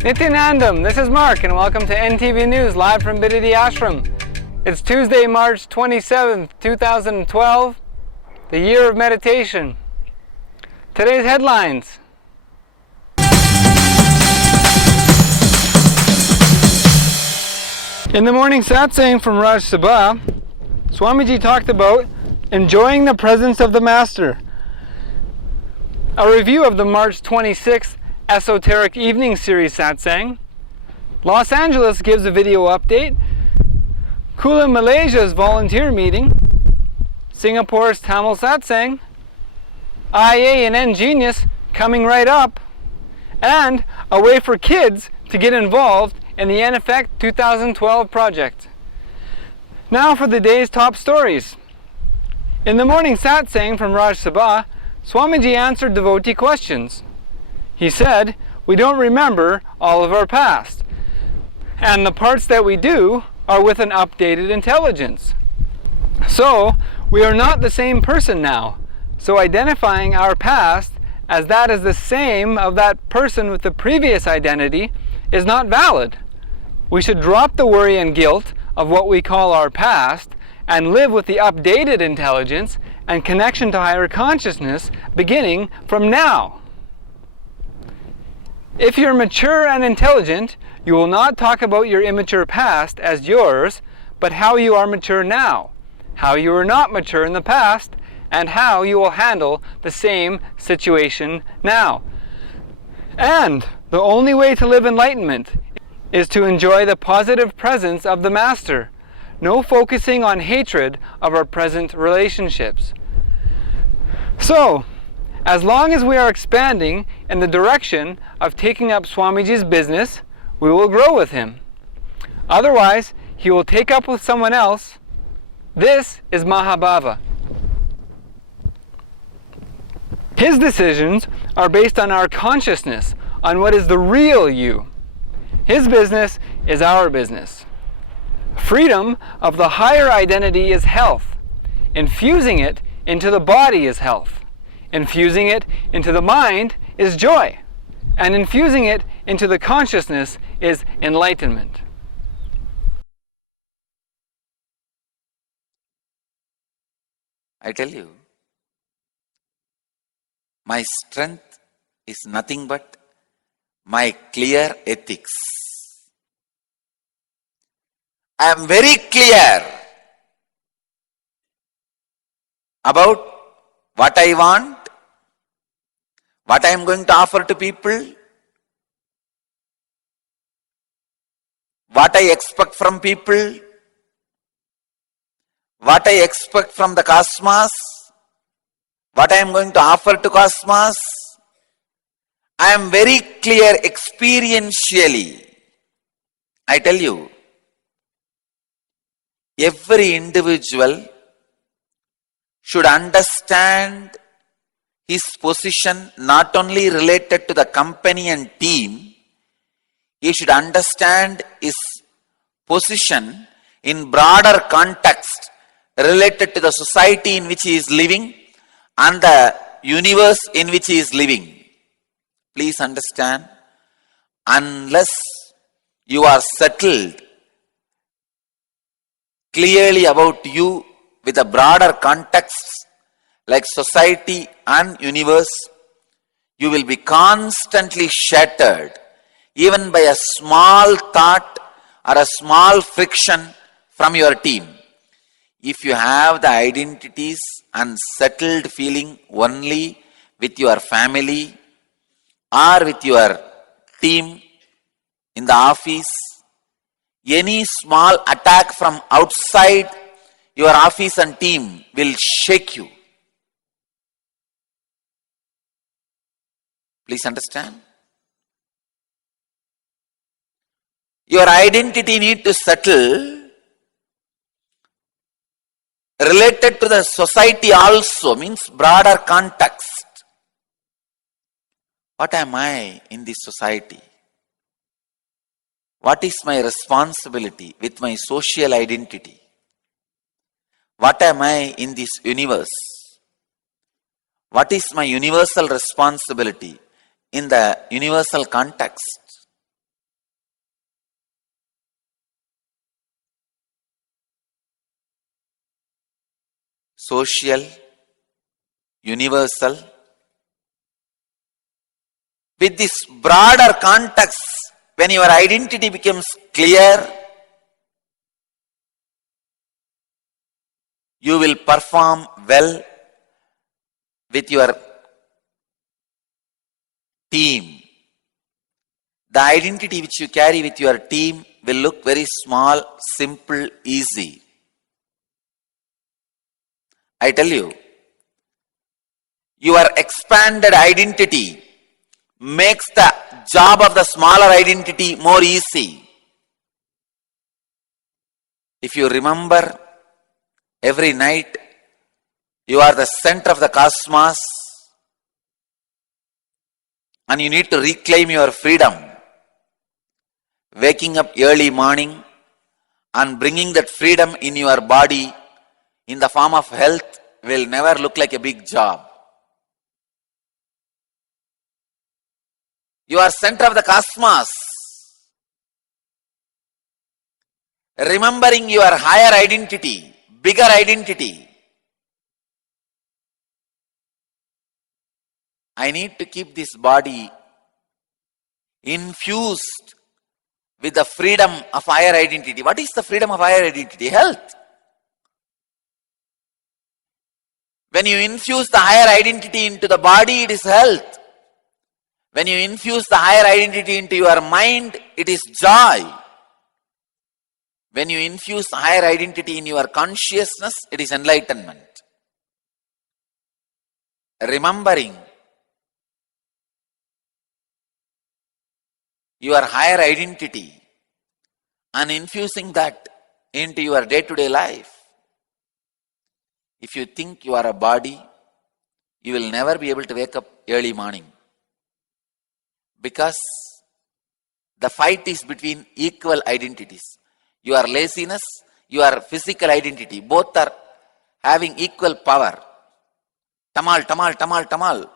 Nithyananda, this is Mark and welcome to NTV News live from Bididi Ashram. It's Tuesday, March 27th, 2012, the year of meditation. Today's headlines. In the morning satsang from Raj Sabha, Swamiji talked about enjoying the presence of the Master. A review of the March 26th Esoteric Evening Series satsang. Los Angeles gives a video update. Kuala Malaysia's volunteer meeting. Singapore's Tamil satsang. IA and eNNews coming right up. And a way for kids to get involved in the eNEffect 2012 project. Now for the day's top stories. In the morning satsang from Raj Sabha, Swamiji answered devotee questions. He said, we don't remember all of our past, and the parts that we do are with an updated intelligence. So, we are not the same person now. So identifying our past as that is the same of that person with the previous identity is not valid. We should drop the worry and guilt of what we call our past and live with the updated intelligence and connection to higher consciousness beginning from now. If you're mature and intelligent, you will not talk about your immature past as yours, but how you are mature now, how you were not mature in the past, and how you will handle the same situation now. And the only way to live enlightenment is to enjoy the positive presence of the Master, no focusing on hatred of our present relationships. So, as long as we are expanding in the direction of taking up Swamiji's business, we will grow with him. Otherwise, he will take up with someone else. This is Mahabhava. His decisions are based on our consciousness, on what is the real you. His business is our business. Freedom of the higher identity is health. Infusing it into the body is health. Infusing it into the mind is joy. And infusing it into the consciousness is enlightenment. I tell you, my strength is nothing but my clear ethics. I am very clear about what I want, what I am going to offer to people, what I expect from people, what I expect from the cosmos, what I am going to offer to cosmos. I am very clear experientially. I tell you, every individual should understand his position not only related to the company and team, he should understand his position in broader context related to the society in which he is living and the universe in which he is living. Please understand, unless you are settled clearly about you with a broader context like society and universe, you will be constantly shattered even by a small thought or a small friction from your team. If you have the identities and settled feeling only with your family or with your team in the office, any small attack from outside your office and team will shake you. Please understand. Your identity need to settle related to the society also, means broader context. What am I in this society? What is my responsibility with my social identity? What am I in this universe? What is my universal responsibility in the universal context? social, universal. With this broader context, when your identity becomes clear, you will perform well with your team. The identity which you carry with your team will look very small, simple, easy. I tell you, your expanded identity makes the job of the smaller identity more easy. If you remember, every night you are the center of the cosmos and you need to reclaim your freedom. Waking up early morning and bringing that freedom in your body in the form of health will never look like a big job. You are center of the cosmos. Remembering your higher identity, bigger identity. I need to keep this body infused with the freedom of higher identity. What is the freedom of higher identity? Health. When you infuse the higher identity into the body, it is health. When you infuse the higher identity into your mind, it is joy. When you infuse the higher identity in your consciousness, it is enlightenment. Remembering your higher identity and infusing that into your day-to-day life. If you think you are a body, you will never be able to wake up early morning. Because the fight is between equal identities. Your laziness, your physical identity, both are having equal power. Tamal, tamal, tamal, tamal.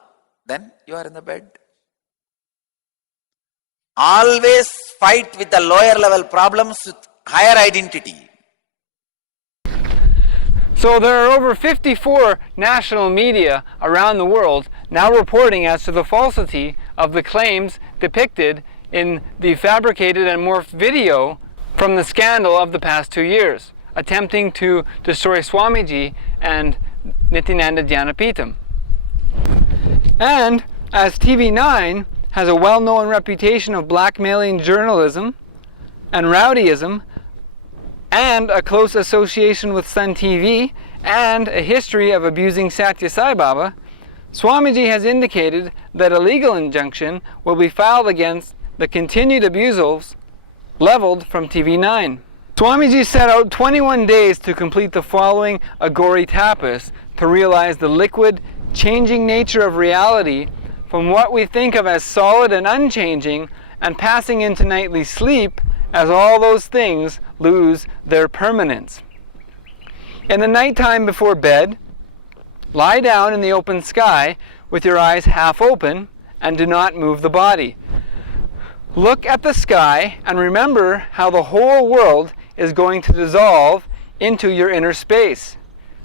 Then you are in the bed. Always fight with the lower level problems with higher identity. So there are over 54 national media around the world now reporting as to the falsity of the claims depicted in the fabricated and morphed video from the scandal of the past 2 years, attempting to destroy Swamiji and Nithyananda Jnanapitam. And as TV9 has a well-known reputation of blackmailing journalism and rowdyism, and a close association with Sun TV, and a history of abusing Satya Sai Baba, Swamiji has indicated that a legal injunction will be filed against the continued abusals leveled from TV9. Swamiji set out 21 days to complete the following Agori tapas to realize the liquid, changing nature of reality from what we think of as solid and unchanging, and passing into nightly sleep as all those things lose their permanence. In the nighttime before bed, lie down in the open sky with your eyes half open and do not move the body. Look at the sky and remember how the whole world is going to dissolve into your inner space,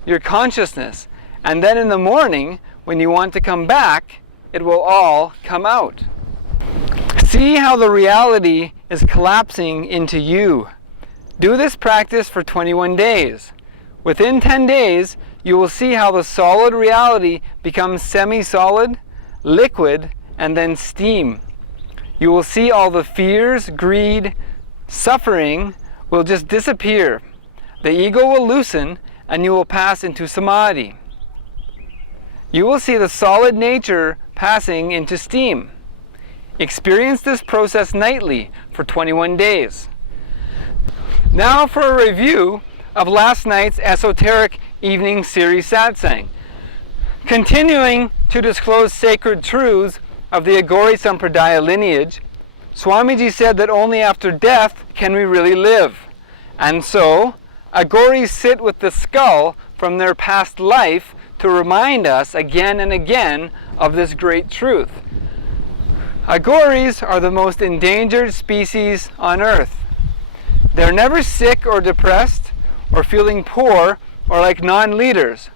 your consciousness, and then in the morning, when you want to come back, it will all come out. See how the reality is collapsing into you. Do this practice for 21 days. Within 10 days, you will see how the solid reality becomes semi-solid, liquid, and then steam. You will see all the fears, greed, suffering will just disappear. The ego will loosen and you will pass into samadhi. You will see the solid nature passing into steam. Experience this process nightly for 21 days. Now for a review of last night's esoteric evening series satsang. Continuing to disclose sacred truths of the Agori Sampradaya lineage, Swamiji said that only after death can we really live. And so, Agoris sit with the skull from their past life to remind us again and again of this great truth. Agoris are the most endangered species on earth. They're never sick or depressed or feeling poor or like non-leaders.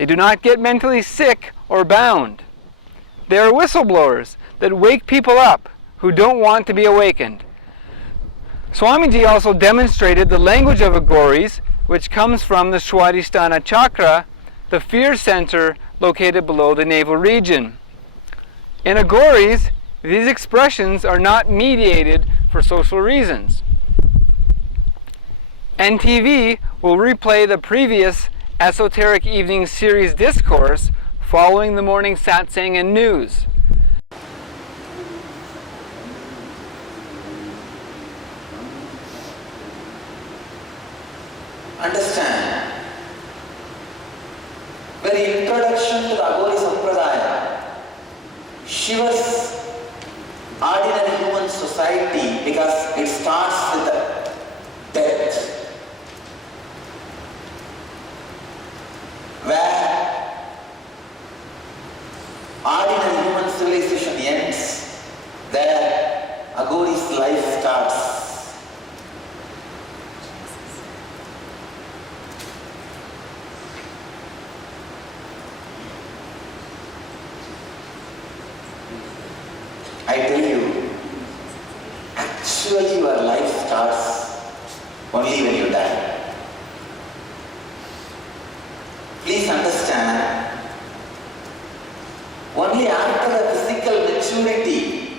They do not get mentally sick or bound. They are whistleblowers that wake people up who don't want to be awakened. Swamiji also demonstrated the language of Aghoris, which comes from the Swadhisthana chakra, the fear center located below the navel region. In Aghoris, these expressions are not mediated for social reasons. NTV will replay the previous Esoteric Evening Series discourse following the morning satsang and news. Understand, very introduction to the Aghori Sampradaya, Shiva's ordinary human society, because it starts with death, where ordinary human civilization ends, there Aghori's life starts. I tell you, actually your life starts only when you die. Please understand, only after the physical maturity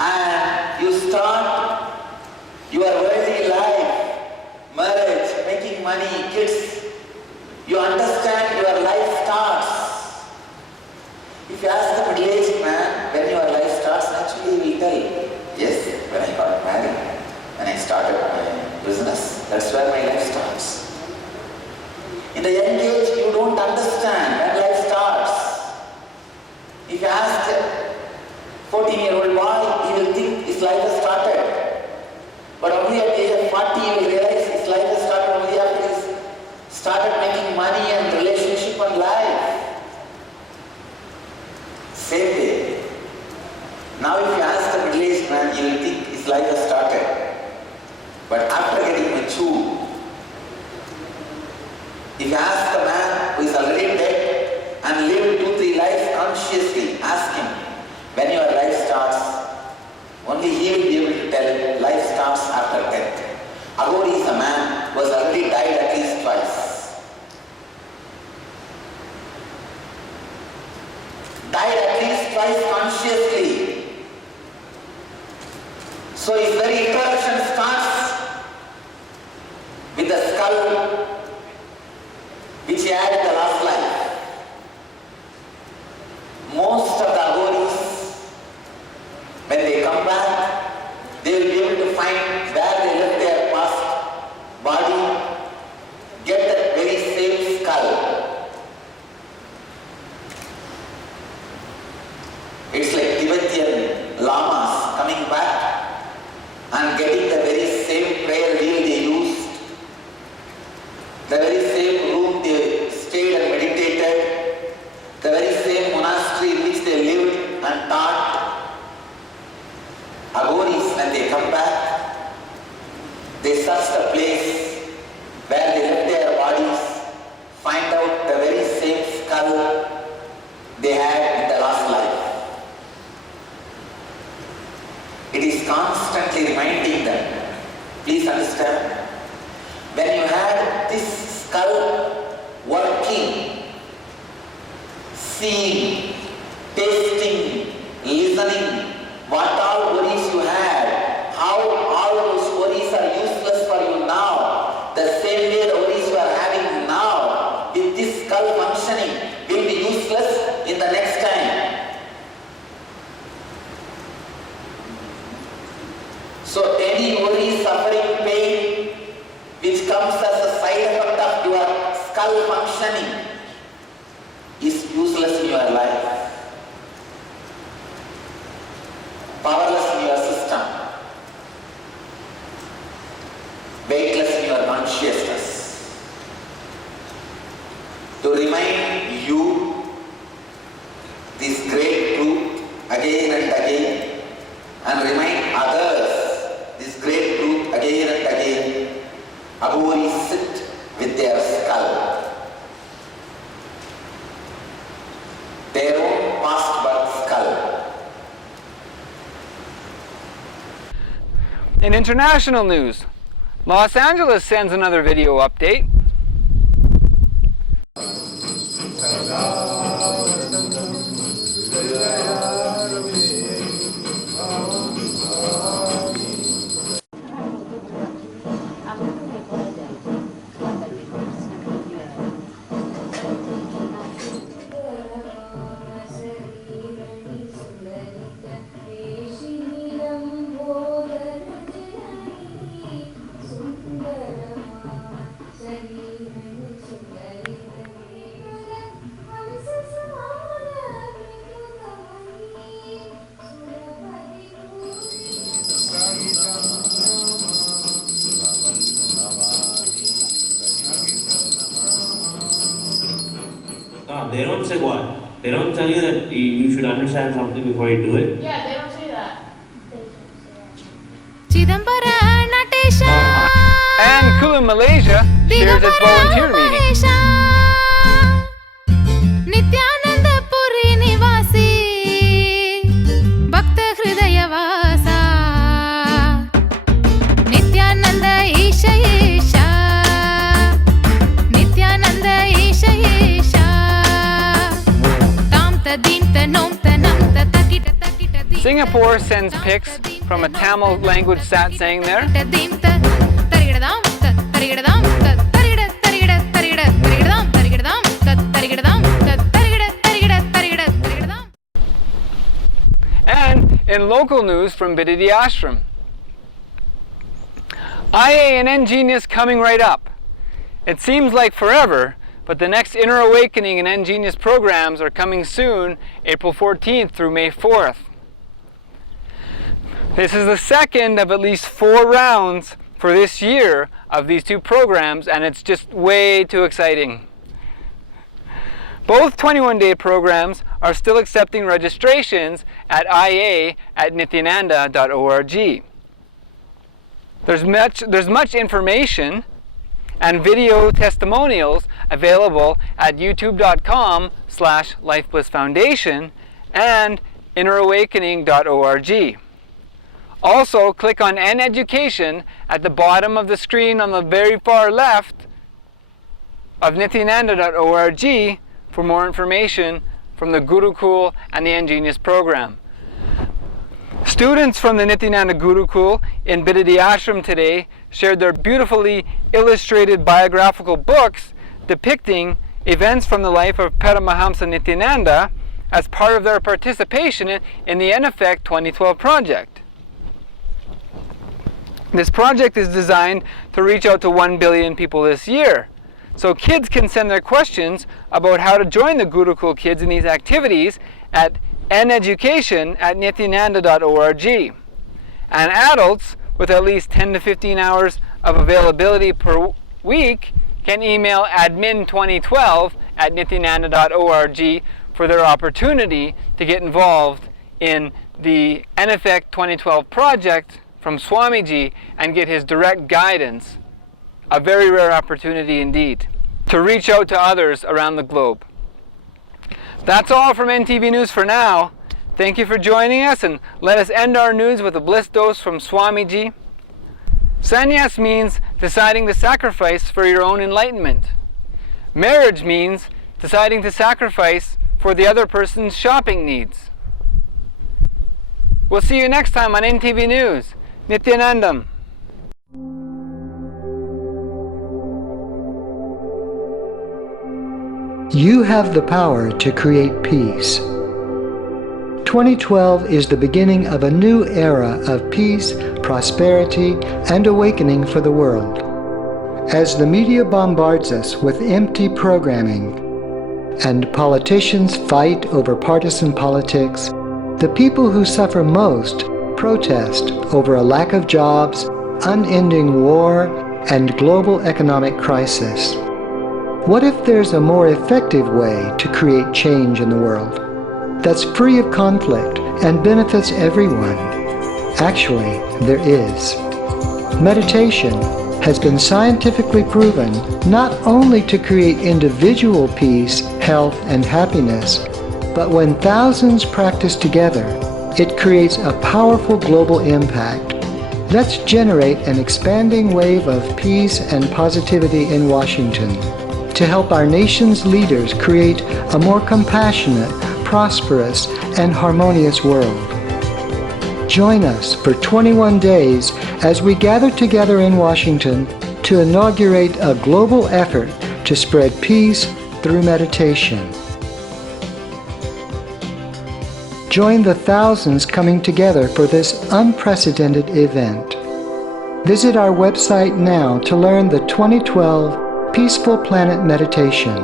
and you start your worldly life, marriage, making money, kids, you understand your life starts. If you ask the middle-aged man when your life starts, naturally he will tell, yes, when I got married, when I started my business, that's where my life starts. In the young age, you don't understand when life starts. If you ask a 14-year-old boy, he will think his life has started. But only at the age of 40, he will realize his life has started only after he started making money and relationship and life. Same way. Now if you ask the middle-aged man, he will think his life has started. But after getting mature, if you ask the man who is already dead and lived 2-3 lives consciously, ask him when your life starts, only he will be able to tell life starts after death. Aghori is a man who has already died at least twice. Died at least twice consciously. So his very introduction starts with the skull which he had in the last life. Most of the Aghoris, when they come back, they will be able to find where they left their past body, get that very same skull. It's like Tibetan lamas coming back and getting the very same prayer wheel they used, the very same room they stayed and meditated, the very same monastery in which they lived and taught. Aghoris, when they come back, they search the place where they left their bodies, find out the very same skull they had in the last life. It is constantly reminding them, please understand, when you had this skull working, seeing, tasting, listening, what all worries you had, how all those worries are useless for you now, the same way the worries you are having now, with this skull functioning, will be useless in the next time. So any worry, suffering, pain which comes as a side effect of your skull functioning is useless in your life, powerless in your system, weightless in your consciousness. To remind you this great truth again and again, and remind others this great truth again and again, Aghoris sit with their skull. In international news, Los Angeles sends another video update. They don't say what? They don't tell you that you should understand something before you do it? Yeah, they don't say that. And Kulu, Malaysia shares its volunteer meeting. Nithyananda Puri Nivasi Bhakta Hridaya Vasa Nithyananda Isha Isha Nithyananda Isha Isha Tamta Dinta Nomta Namta Takita Takita Dinta Singapore sends pics from a Tamil language satsang there. Dinta Tarigadam Tarigadam Tarigada Tarigada Tarigada Tarigadam Tarigadam Tarigadam And in local news from Bididi Ashram, IA and eNNews coming right up. It seems like forever, but the next Inner Awakening and eNNews programs are coming soon, April 14th through May 4th. This is the second of at least 4 rounds for this year of these 2 programs, and it's just way too exciting. Both 21-day programs are still accepting registrations at ia@nithyananda.org. There's much information and video testimonials available at youtube.com/lifeblissfoundation and innerawakening.org. Also, click on eNeducation at the bottom of the screen on the very far left of nithyananda.org for more information from the Gurukul and the eNNews program. Students from the Nithyananda Gurukul in Bididi Ashram today shared their beautifully illustrated biographical books depicting events from the life of Paramahamsa Nithyananda as part of their participation in the eNEffect 2012 project. This project is designed to reach out to 1 billion people this year. So kids can send their questions about how to join the Gurukul kids in these activities at eneducation@nithyananda.org. And adults with at least 10 to 15 hours of availability per week can email admin2012@nithyananda.org for their opportunity to get involved in the eNEffect 2012 project from Swamiji and get his direct guidance. A very rare opportunity indeed to reach out to others around the globe. That's all from NTV News for now. Thank you for joining us, and let us end our news with a bliss dose from Swamiji. Sannyas means deciding to sacrifice for your own enlightenment. Marriage means deciding to sacrifice for the other person's shopping needs. We'll see you next time on NTV News. Nithyanandam. You have the power to create peace. 2012 is the beginning of a new era of peace, prosperity, and awakening for the world. As the media bombards us with empty programming and politicians fight over partisan politics, the people who suffer most protest over a lack of jobs, unending war, and global economic crisis. What if there's a more effective way to create change in the world that's free of conflict and benefits everyone? Actually, there is. Meditation has been scientifically proven not only to create individual peace, health, and happiness, but when thousands practice together, it creates a powerful global impact. Let's generate an expanding wave of peace and positivity in Washington to help our nation's leaders create a more compassionate, prosperous, and harmonious world. Join us for 21 days as we gather together in Washington to inaugurate a global effort to spread peace through meditation. Join the thousands coming together for this unprecedented event. Visit our website now to learn the 2012 Peaceful Planet Meditation.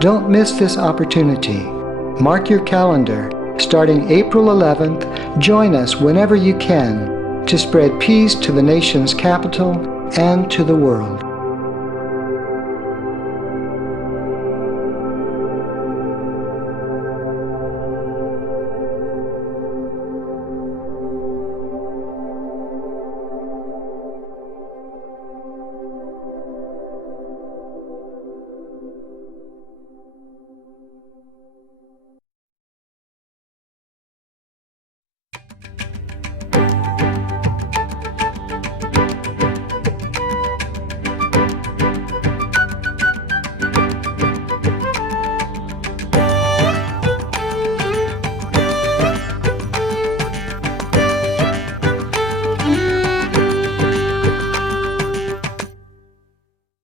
Don't miss this opportunity. Mark your calendar. Starting April 11th, join us whenever you can to spread peace to the nation's capital and to the world.